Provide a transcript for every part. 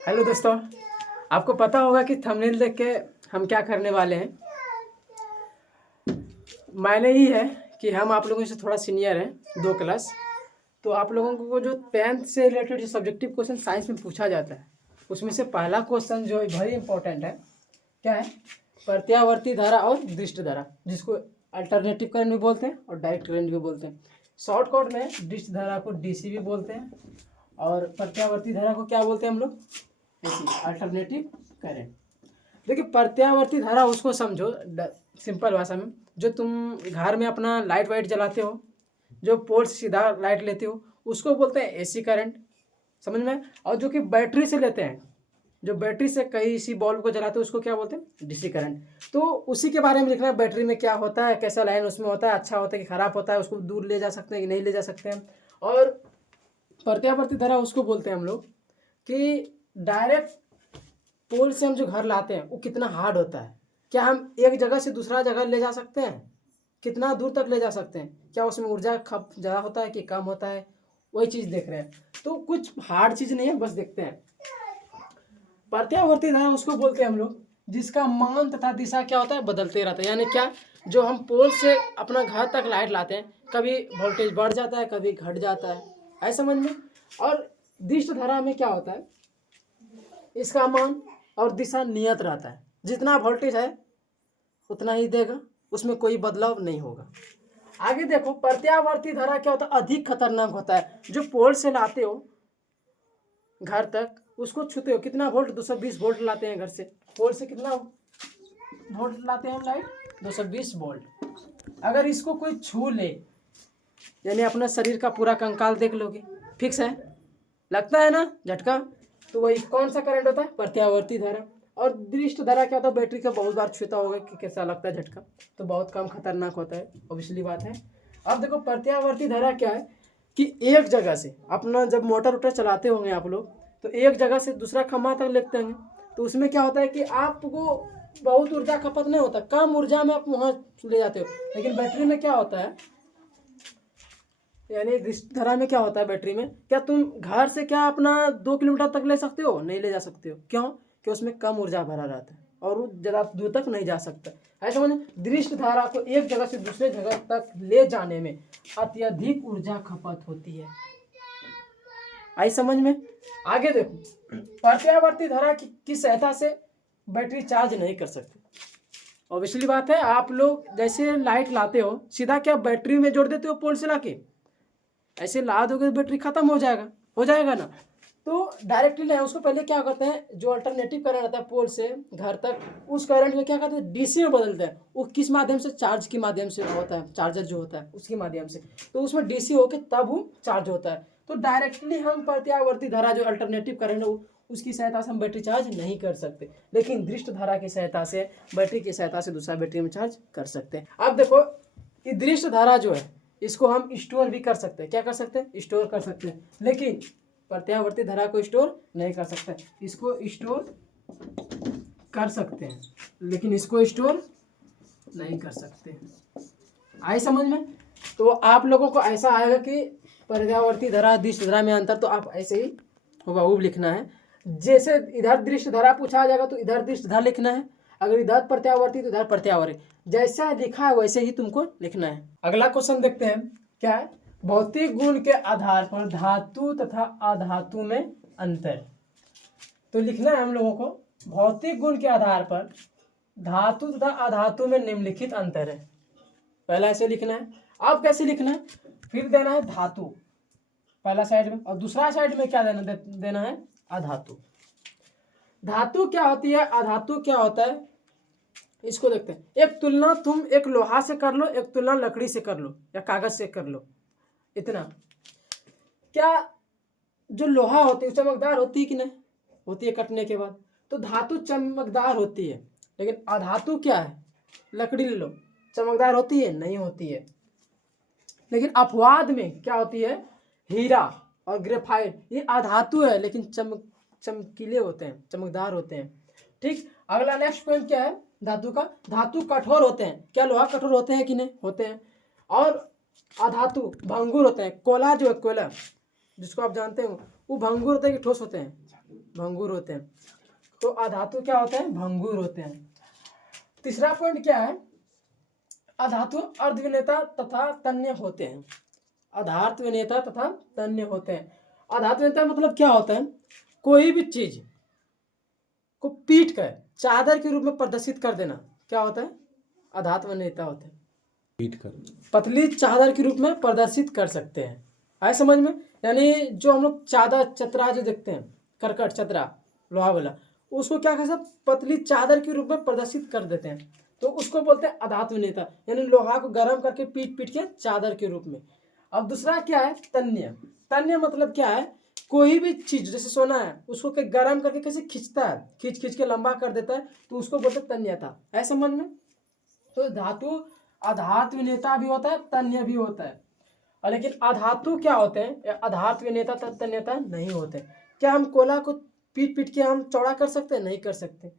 Hello दोस्तों, आपको पता होगा कि थंबनेल देख के हम क्या करने वाले हैं। मायने ही है कि हम आप लोगों से थोड़ा सीनियर हैं 2 क्लास। तो आप लोगों को जो 10th से रिलेटेड जो सब्जेक्टिव क्वेश्चन साइंस में पूछा जाता है उसमें से पहला क्वेश्चन जो वेरी इंपॉर्टेंट है, क्या है? प्रत्यावर्ती धारा और दृष्ट धारा, जिसको अल्टरनेटिव करंट भी बोलते हैं और डायरेक्ट करंट भी बोलते हैं। शॉर्टकट में दृष्ट धारा को डीसी भी बोलते हैं और प्रत्यावर्ती धारा को क्या बोलते हैं हम लोग? AC, alternative current. देखिए, प्रत्यावर्ती धारा उसको समझो सिंपल भाषा में, जो तुम घर में अपना लाइट वाइट जलाते हो, जो पोल से सीधा लाइट लेते हो, उसको बोलते हैं एसी करंट, समझ में। और जो कि बैटरी से लेते हैं, जो बैटरी से कई इसी बल्ब को जलाते हैं, उसको क्या बोलते हैं? DC current. तो उसी के बारे में लिखना है, बैटरी में क्या होता है, कैसा लाइन उसमें होता है, अच्छा होता है कि खराब होता है, उसको दूर ले जा सकते हैं कि नहीं ले जा सकते हैं। और प्रत्यावर्ती धारा उसको बोलते हैं हम लोग कि डायरेक्ट पोल से हम जो घर लाते हैं वो कितना हार्ड होता है, क्या हम एक जगह से दूसरा जगह ले जा सकते हैं, कितना दूर तक ले जा सकते हैं, क्या उसमें ऊर्जा खप ज़्यादा होता है कि कम होता है, वही चीज़ देख रहे हैं। तो कुछ हार्ड चीज़ नहीं है, बस देखते हैं। प्रत्यावर्ती धारा उसको बोलते हैं हम लोग जिसका मान तथा दिशा क्या होता है? बदलते रहता है। यानी क्या, जो हम पोल से अपना घर तक लाइट लाते हैं, कभी वोल्टेज बढ़ जाता है, कभी घट जाता है, ऐसा समझ में। और दृष्ट धारा में क्या होता है? इसका मान और दिशा नियत रहता है, जितना वोल्टेज है उतना ही देगा, उसमें कोई बदलाव नहीं होगा। आगे देखो, प्रत्यावर्ती धारा क्या होता है? अधिक खतरनाक होता है। जो पोल से लाते हो घर तक, उसको छूते हो, कितना वोल्ट? 220 वोल्ट लाते हैं घर से। पोल से कितना वोल्ट लाते हैं हम लाइट? 220 वोल्ट। अगर इसको कोई छू ले, यानी अपना शरीर का पूरा कंकाल देख लोगे, फिक्स है, लगता है ना झटका, तो वही कौन सा करंट होता है? प्रत्यावर्ती धारा। और दृष्ट धारा क्या होता है? बैटरी का बहुत बार छूता होगा कि कैसा लगता है झटका, तो बहुत कम खतरनाक होता है, ऑब्वियसली बात है। अब देखो, प्रत्यावर्ती धारा क्या है कि एक जगह से अपना जब मोटर वोटर चलाते होंगे आप लोग, तो एक जगह से दूसरा खंभा तक लेते होंगे, तो उसमें क्या होता है कि आपको बहुत ऊर्जा खपत नहीं होता, कम ऊर्जा में आप वहाँ ले जाते हो। लेकिन बैटरी में क्या होता है, यानी दृष्ट धारा में क्या होता है बैटरी में, क्या तुम घर से क्या अपना 2 किलोमीटर तक ले सकते हो? नहीं ले जा सकते हो। क्यों? कि उसमें कम ऊर्जा भरा रहता है और वो ज़्यादा दूर तक नहीं जा सकता। ऐसा समझ, दृष्ट धारा को एक जगह से दूसरे जगह तक ले जाने में अत्यधिक ऊर्जा खपत होती है। आई समझ में? आगे देखो, प्रत्यावर्ती धारा की सहायता से बैटरी चार्ज नहीं कर सकते। ऑब्वियसली बात है, आप लोग जैसे लाइट लाते हो, सीधा क्या बैटरी में जोड़ देते हो पोल से लाके, ऐसे ला दोगे तो बैटरी खत्म हो जाएगा ना। तो डायरेक्टली नहीं, उसको पहले क्या करते हैं, जो अल्टरनेटिव करंट आता है पोल से घर तक, उस करंट में क्या करते हैं? डीसी में बदलते हैं। वो किस माध्यम से? चार्ज के माध्यम से होता है, चार्जर जो होता है उसके माध्यम से। तो उसमें डीसी होके तब वो चार्ज होता है। तो डायरेक्टली हम प्रत्यावर्ती धारा जो अल्टरनेटिव करंट है उसकी सहायता से हम बैटरी चार्ज नहीं कर सकते, लेकिन दृष्ट धारा की सहायता से, बैटरी की सहायता से दूसरा बैटरी में चार्ज कर सकते हैं। अब देखो, ये दृष्ट धारा जो है इसको हम स्टोर भी कर सकते हैं। क्या कर सकते हैं? स्टोर कर सकते हैं। लेकिन प्रत्यावर्ती धारा को स्टोर नहीं कर सकते। इसको स्टोर कर सकते हैं, लेकिन इसको स्टोर नहीं कर सकते। आए समझ में? तो आप लोगों को ऐसा आएगा कि प्रत्यावर्ती धारा दृष्ट धारा में अंतर, तो आप ऐसे ही हुबहू लिखना है। जैसे इधर दृष्ट धारा पूछा जाएगा तो इधर दृष्ट धारा लिखना है, अगर इधर प्रत्यावर्ती तो इधर प्रत्यावर्ती, जैसा लिखा है वैसे ही तुमको लिखना है। अगला क्वेश्चन देखते हैं, क्या है? भौतिक गुण के आधार पर धातु तथा अधातु में अंतर। तो लिखना है हम लोगों को, भौतिक गुण के आधार पर धातु तथा अधातु में निम्नलिखित अंतर है। पहला ऐसे लिखना है। अब कैसे लिखना है? फिर देना है धातु पहला साइड में, और दूसरा साइड में क्या देना है? अधातु। धातु क्या होती है, अधातु क्या होता है, इसको देखते हैं। एक तुलना तुम एक लोहा से कर लो, एक तुलना लकड़ी से कर लो या कागज से कर लो। इतना क्या, जो लोहा होती है चमकदार होती है कि नहीं होती है कटने के बाद? तो धातु चमकदार होती है, लेकिन अधातु क्या है? लकड़ी ले लो, चमकदार होती है? नहीं होती है। लेकिन अपवाद में क्या होती है? हीरा और ग्रेफाइट, ये अधातु है लेकिन चमकीले होते हैं, चमकदार होते हैं। ठीक, अगला नेक्स्ट पॉइंट क्या है धातु का? धातु कठोर होते हैं। क्या लोहा कठोर होते हैं कि नहीं? होते हैं। और अधातु भंगुर होते हैं। कोयला जो है, कोयला जिसको आप जानते हो, वो भंगुर होते हैं कि ठोस होते हैं? भंगुर होते हैं। तो अधातु क्या होते हैं? भंगुर होते हैं। तीसरा पॉइंट क्या है? अधातु अर्धविनेता तथा तन्य होते हैं। अधातु विनेता तथा तन्य होते हैं। अधातु विनेता मतलब क्या होता है? कोई भी चीज को पीट कर चादर के रूप में प्रदर्शित कर देना क्या होता है? अधातु विनेता होता है। पीट कर पतली चादर के रूप में प्रदर्शित कर सकते हैं। आए समझ में? यानी जो हम लोग चादर चतरा जो देखते हैं, करकट चतरा लोहा वाला, उसको क्या कर सकते? पतली चादर के रूप में प्रदर्शित कर देते हैं, तो उसको बोलते हैं अधातु विनेता। यानी लोहा को गर्म करके पीट पीट के चादर के रूप में। अब दूसरा क्या है? तन्य। तन्य मतलब क्या है? कोई भी चीज जैसे सोना है, उसको गर्म करके कैसे खींचता है, खींच खींच के लंबा कर देता है, तो उसको बोलते हैं तन्यता। है समझ में? तो धातु अधातु विनेता भी होता है, तन्य भी होता है। और लेकिन अधातु क्या होते हैं? अधातु विनेता तन्यता नहीं होते। क्या हम कोला को पीट पीट के हम चौड़ा कर सकते हैं? नहीं कर सकते।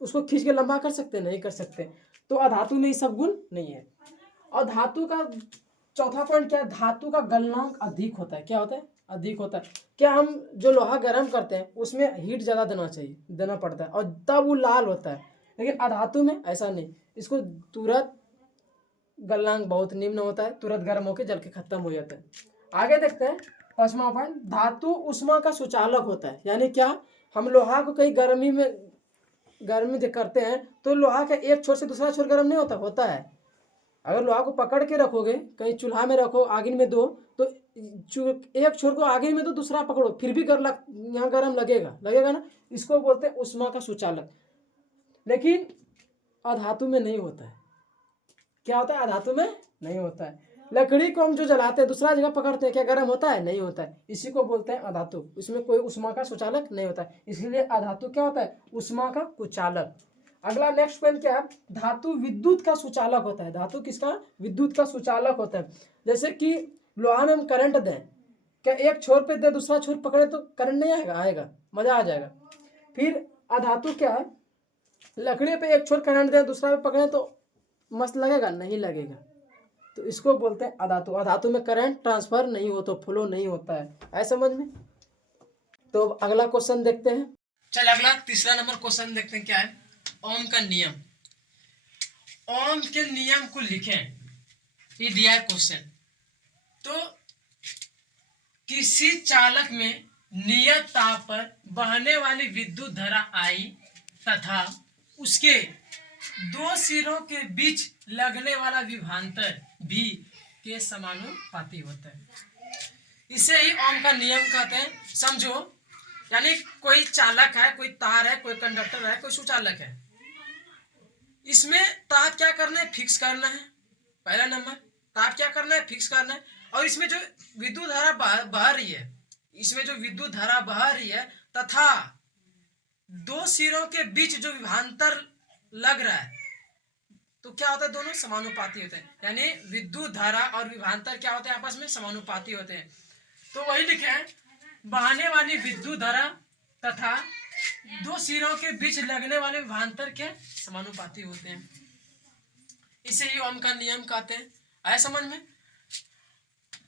उसको खींच के लंबा कर सकते हैं? नहीं कर सकते। तो अधातु में ये सब गुण नहीं है। और धातु का चौथा पॉइंट क्या है? धातु का गलनांक अधिक होता है। क्या होता है? अधिक होता है। क्या हम जो लोहा गर्म करते हैं उसमें हीट ज़्यादा देना पड़ता है, और तब वो लाल होता है। लेकिन अधातु में ऐसा नहीं, इसको तुरंत गलनांक बहुत निम्न होता है, तुरंत गर्म होकर जल के खत्म हो जाता है। आगे देखते हैं 5वां पॉइंट, धातु उष्मा का सुचालक होता है। यानी क्या? हम लोहा को कहीं गर्मी करते हैं तो लोहा का एक छोर से दूसरा छोर गर्म नहीं होता है। अगर लोहा को पकड़ के रखोगे, कहीं चूल्हा में रखो, आगे में दो, तो एक छोर को आगे में दो, दूसरा पकड़ो, फिर भी यहाँ गर्म लगेगा ना। इसको बोलते हैं उष्मा का सुचालक। लेकिन अधातु में नहीं होता है। क्या होता है? अधातु में नहीं होता है। लकड़ी को हम जो जलाते हैं, दूसरा जगह पकड़ते हैं, क्या गर्म होता है? नहीं होता है। इसी को बोलते हैं अधातु। इसमें कोई उष्मा का सुचालक नहीं होता है, इसलिए अधातु क्या होता है? उष्मा का कुचालक। अगला नेक्स्ट पॉइंट क्या है? धातु विद्युत का सुचालक होता है। धातु किसका? विद्युत का सुचालक होता है। जैसे कि लोहा में हम करंट दें, क्या एक छोर पे दे दूसरा छोर पकड़े तो करंट नहीं आएगा? आएगा, मजा आ जाएगा। फिर अधातु क्या है? लकड़ी पे एक छोर करंट दे दूसरा पे पकड़े तो मस्त लगेगा? नहीं लगेगा। तो इसको बोलते हैं अधातु। अधातु में करंट ट्रांसफर नहीं होता, फ्लो नहीं होता है। ऐसा समझ में? तो अगला क्वेश्चन देखते हैं। चल अगला तीसरा नंबर क्वेश्चन देखते हैं क्या है? ओम का नियम। ओम के नियम को लिखें, ये दिया है क्वेश्चन। तो किसी चालक में नियत ताप पर बहने वाली विद्युत धारा I तथा उसके दो सिरों के बीच लगने वाला विभवांतर V के समानुपाती होता है। इसे ही ओम का नियम कहते हैं। समझो, यानी कोई चालक है, कोई तार है, कोई कंडक्टर है, कोई सुचालक है। इसमें ताप क्या करना है? फिक्स करना है। पहला नंबर, ताप क्या करना है? फिक्स करना है। और इसमें जो विद्युत धारा बह रही है, इसमें जो विद्युत धारा बह रही है तथा दो सिरों के बीच जो विभवांतर लग रहा है, तो क्या होता है? दोनों समानुपाती होते हैं। यानी विद्युत धारा और विभवांतर क्या होते हैं? आपस में समानुपाती होते हैं। तो वही लिखे हैं, बहने वाली विद्युत धारा तथा दो सिरों के बीच लगने वाले विभवांतर के समानुपाती होते हैं। इसे ही ओम का नियम कहते हैं। आया समझ में?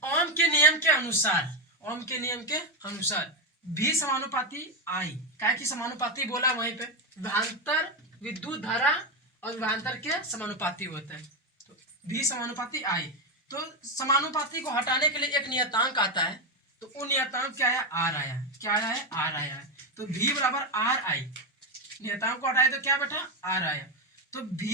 ओम के नियम के अनुसार, ओम के नियम के अनुसार भी समानुपाती I, क्या की समानुपाती बोला वहीं पे, विभवांतर विद्युत धारा और विभवांतर के समानुपाती होते हैं। तो भी समानुपाती I। तो समानुपाती को हटाने के लिए एक नियतांक आता है, तो वो नियतांक क्या है? R आया है। क्या आया है? R आया है। तो V बराबर RI। नियतांक को हटाए तो क्या बैठा? R आया। तो V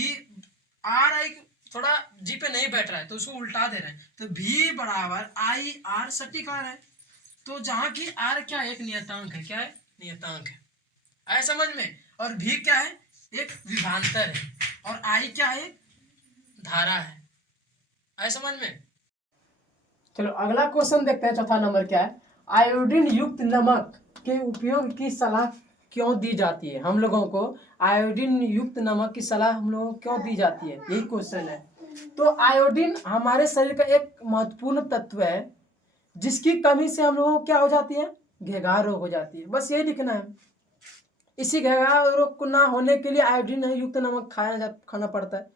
RI थोड़ा जी पे नहीं बैठ रहा है, तो उसको उल्टा दे रहे हैं, तो V बराबर I R सटीक आ रहा है। तो जहां की R क्या है? एक नियतांक है। क्या है? नियतांक है। आया समझ में? और V क्या है? एक विभवांतर है। और I क्या है? धारा है। आया समझ में? चलो अगला क्वेश्चन देखते हैं। चौथा नंबर क्या है? आयोडीन युक्त नमक के उपयोग की सलाह क्यों दी जाती है? हम लोगों को आयोडीन युक्त नमक की सलाह हम लोगों को क्यों दी जाती है? यही क्वेश्चन है। तो आयोडीन हमारे शरीर का एक महत्वपूर्ण तत्व है, जिसकी कमी से हम लोगों को क्या हो जाती है? घेघार रोग हो जाती है। बस यही लिखना है। इसी घेघार रोग को ना होने के लिए आयोडीन युक्त नमक खाना पड़ता है,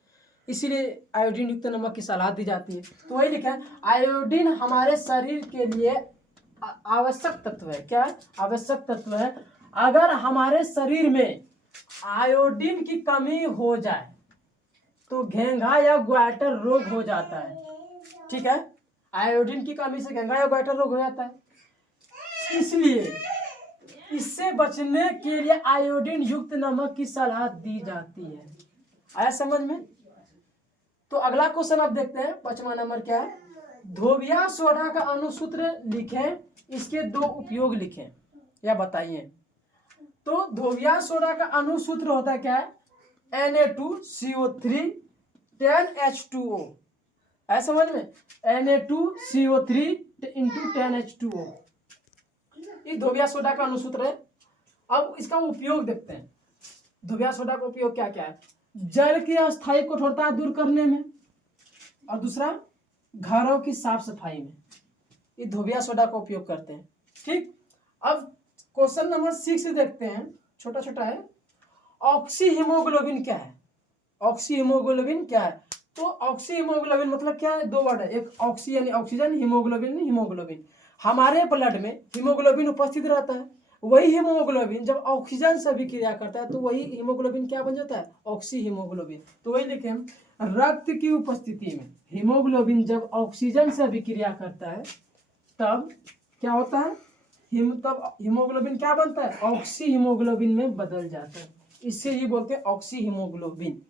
इसीलिए आयोडीन युक्त नमक की सलाह दी जाती है। तो वही लिखा है, आयोडीन हमारे शरीर के लिए आवश्यक तत्व है। क्या आवश्यक तत्व है? अगर हमारे शरीर में आयोडीन की कमी हो जाए तो घेंघा या ग्वाइटर रोग हो जाता है। ठीक है, आयोडीन की कमी से घेंघा या ग्वाइटर रोग हो जाता है। इसलिए इससे बचने के लिए आयोडीन युक्त नमक की सलाह दी जाती है। आया समझ में? तो अगला क्वेश्चन आप देखते हैं, 5वां नंबर क्या है? धोबिया सोडा का अणुसूत्र लिखें, इसके 2 उपयोग लिखें या बताइए। तो धोबिया सोडा का अणुसूत्र होता है क्या है? Na2CO3 10H2O। है समझ में? Na2CO3 × 10H2O ये धोबिया सोडा का अणुसूत्र है। अब इसका उपयोग देखते हैं। धोबिया सोडा का उपयोग क्या क्या है? जल की अस्थायी कठोरता दूर करने में, और दूसरा घरों की साफ सफाई में ये धोबिया सोडा का उपयोग करते हैं। ठीक, अब क्वेश्चन नंबर 6 देखते हैं, छोटा छोटा है। ऑक्सी हीमोग्लोबिन क्या है? ऑक्सी हीमोग्लोबिन क्या है? तो ऑक्सी हीमोग्लोबिन मतलब क्या है? 2 वर्ड है, एक ऑक्सी यानी ऑक्सीजन, हीमोग्लोबिन हीमोग्लोबिन। हमारे ब्लड में हीमोग्लोबिन उपस्थित रहता है, वही हीमोग्लोबिन जब ऑक्सीजन से अभिक्रिया करता है तो वही हीमोग्लोबिन क्या बन जाता है? Oxy haemoglobin. तो वही लिखे हम, रक्त की उपस्थिति में हीमोग्लोबिन जब ऑक्सीजन से अभिक्रिया करता है तब क्या होता है? तब हीमोग्लोबिन क्या बनता है? ऑक्सी हीमोग्लोबिन में बदल जाता है। इससे ही बोलते हैं ऑक्सी हीमोग्लोबिन।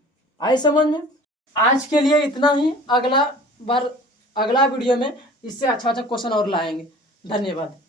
आए समझ में? आज के लिए इतना ही। अगला वीडियो में इससे अच्छा क्वेश्चन और लाएंगे। धन्यवाद।